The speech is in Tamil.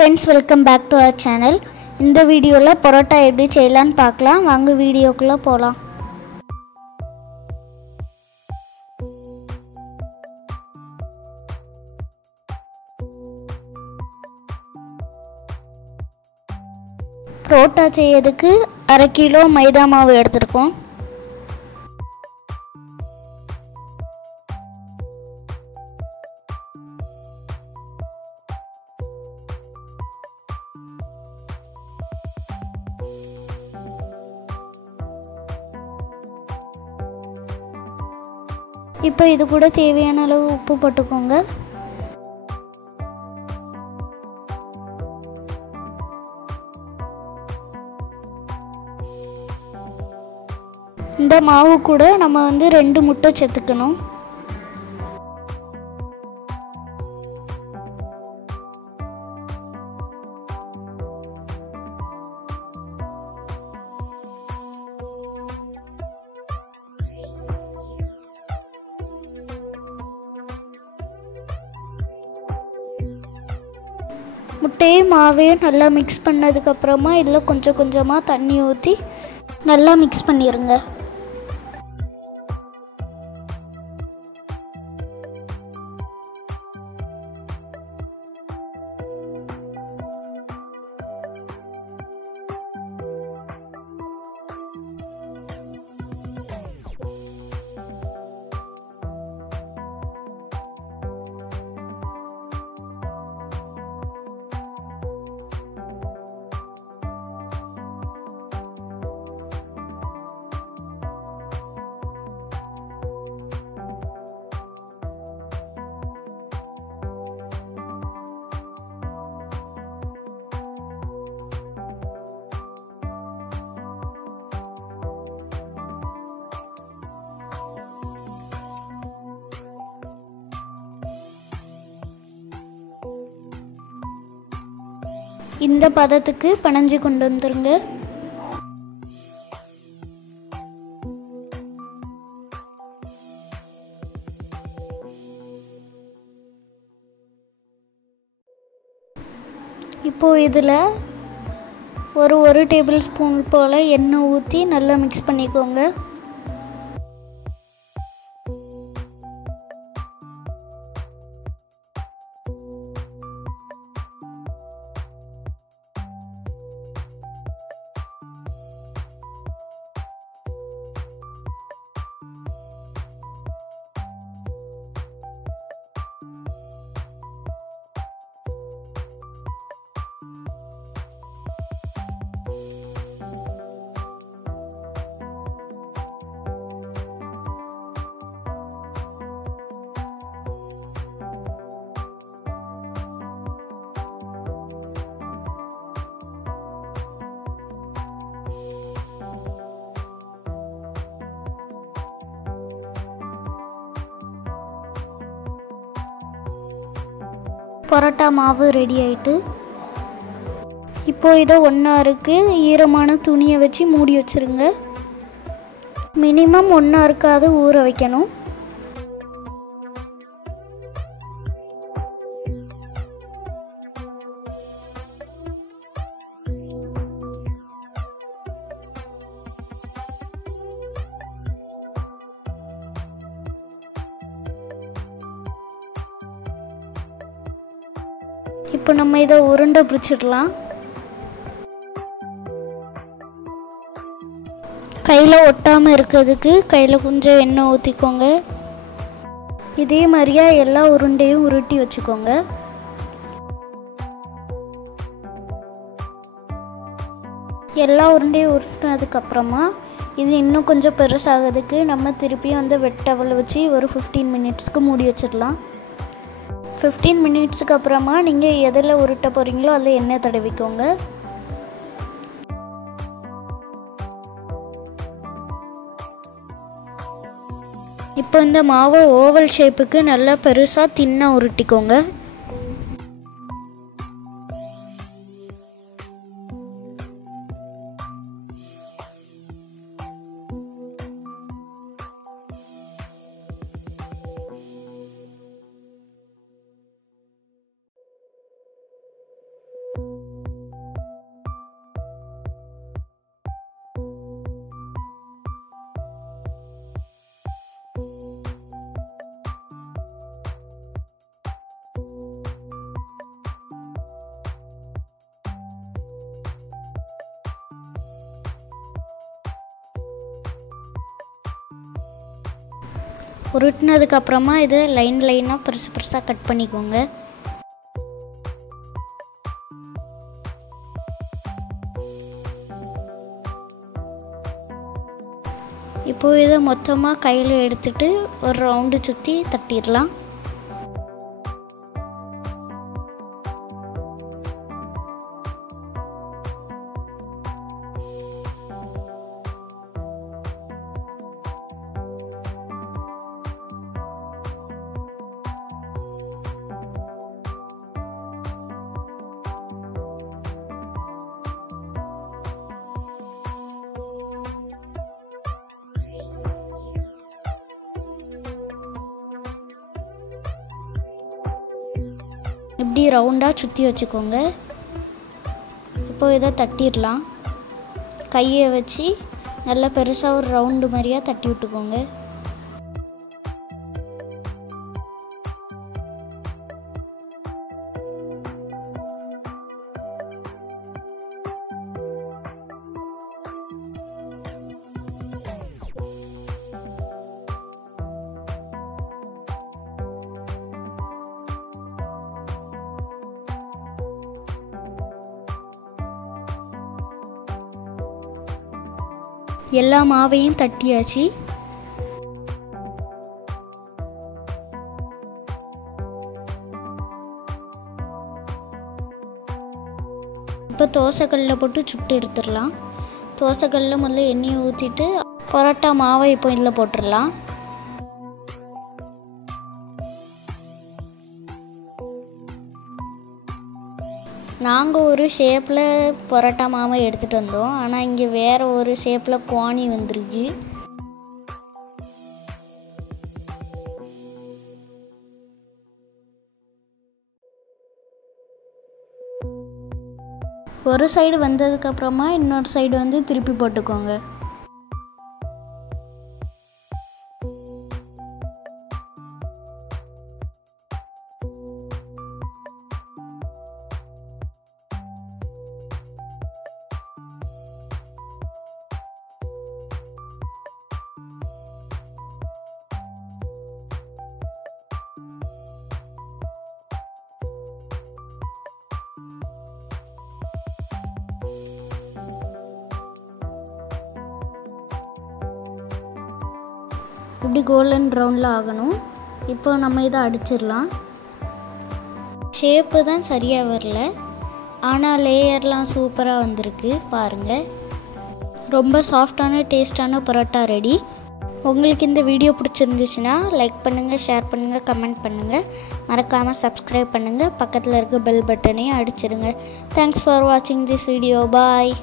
friends, welcome back to our channel. In the video la parotta eppadi seiyalan paakalam vaanga video kulla polam. Parotta seiyadhukku 1/2 kilo maida maavu eduthirukkom. இப்போ இது கூட தேவையான அளவு உப்பு போட்டுக்கோங்க. இந்த மாவு கூட நம்ம 2 முட்டை சேர்த்துக்கணும். முட்டையும் மாவையும் நல்லா மிக்ஸ் பண்ணதுக்கு அப்புறமா இதில் கொஞ்சம் கொஞ்சமாக தண்ணி ஊற்றி நல்லா மிக்ஸ் பண்ணிடுங்க. இந்த பதத்துக்கு பனஞ்சு கொண்டு வந்துருங்க. இப்போ இதில் ஒரு டேபிள் ஸ்பூன் போல் எண்ணெய் ஊற்றி நல்லா மிக்ஸ் பண்ணிக்கோங்க. பரோட்டா மாவு ரெடி ஆயிட்டு. இப்போ இதை 1 ஹவருக்கு ஈரமான துணியை வச்சு மூடி வச்சிருங்க. மினிமம் 1 ஹவருக்காவது ஊற வைக்கணும். இப்போ நம்ம இதை உருண்டை பிடிச்சிடலாம். கையில் ஒட்டாமல் இருக்கிறதுக்கு கையில் கொஞ்சம் எண்ணெய் ஊற்றிக்கோங்க. இதே மாதிரியா எல்லா உருண்டையும் உருட்டி வச்சுக்கோங்க. எல்லா உருண்டையும் உருட்டினதுக்கப்புறமா இது இன்னும் கொஞ்சம் பெருசாகிறதுக்கு நம்ம திருப்பியும் வெட் டவல் வச்சு ஒரு 15 மினிட்ஸ்க்கு மூடி வச்சிடலாம். 15 மினிட்ஸுக்கு அப்புறமா நீங்கள் எதில் உருட்ட போகிறீங்களோ அதில் எண்ணெய் தடவிக்கோங்க. இப்போ இந்த மாவை ஓவல் ஷேப்புக்கு நல்லா பெருசாக தின்னாக உருட்டிக்கோங்க. உருட்டினதுக்கப்புறமா இதை லைனாக பெருசாக கட் பண்ணிக்கோங்க. இப்போது இதை மொத்தமாக கையில் எடுத்துகிட்டு ஒரு ரவுண்டு சுற்றி தட்டிடலாம். இப்படி ரவுண்டாக சுற்றி வச்சுக்கோங்க. இப்போது இதை தட்டிடலாம். கையை வச்சு நல்லா பெருசாக ஒரு ரவுண்டு மாதிரியாக தட்டி விட்டுக்கோங்க. எல்லா மாவையும் தட்டியாச்சு. இப்போ தோசைக்கல்லில் போட்டு சுட்டு எடுத்துடலாம். தோசைக்கல்லில் முதல்ல எண்ணெயை ஊற்றிட்டு பரோட்டா மாவை இப்போ இதில் போட்டுடலாம். நாங்கள் ஒரு ஷேப்பில் பரோட்டா மாவை எடுத்துகிட்டு வந்தோம். ஆனால் இங்கே வேறு ஒரு ஷேப்பில் குவானி வந்திருக்கு. ஒரு சைடு வந்ததுக்கப்புறமா இன்னொரு சைடு வந்து திருப்பி போட்டுக்கோங்க. இப்படி கோல்டன் ப்ரௌனில் ஆகணும். இப்போ நம்ம இதை அடிச்சிடலாம். ஷேப்பு தான் சரியாக வரல, ஆனால் லேயர்லாம் சூப்பராக வந்திருக்கு பாருங்கள். ரொம்ப சாஃப்டான டேஸ்டான பரோட்டா ரெடி. உங்களுக்கு இந்த வீடியோ பிடிச்சிருந்துச்சுன்னா லைக் பண்ணுங்கள், ஷேர் பண்ணுங்கள், கமெண்ட் பண்ணுங்கள். மறக்காமல் சப்ஸ்கிரைப் பண்ணுங்கள். பக்கத்தில் இருக்க பெல் பட்டனையும் அடிச்சிடுங்க. தேங்க்ஸ் ஃபார் வாட்சிங் திஸ் வீடியோ. பாய்.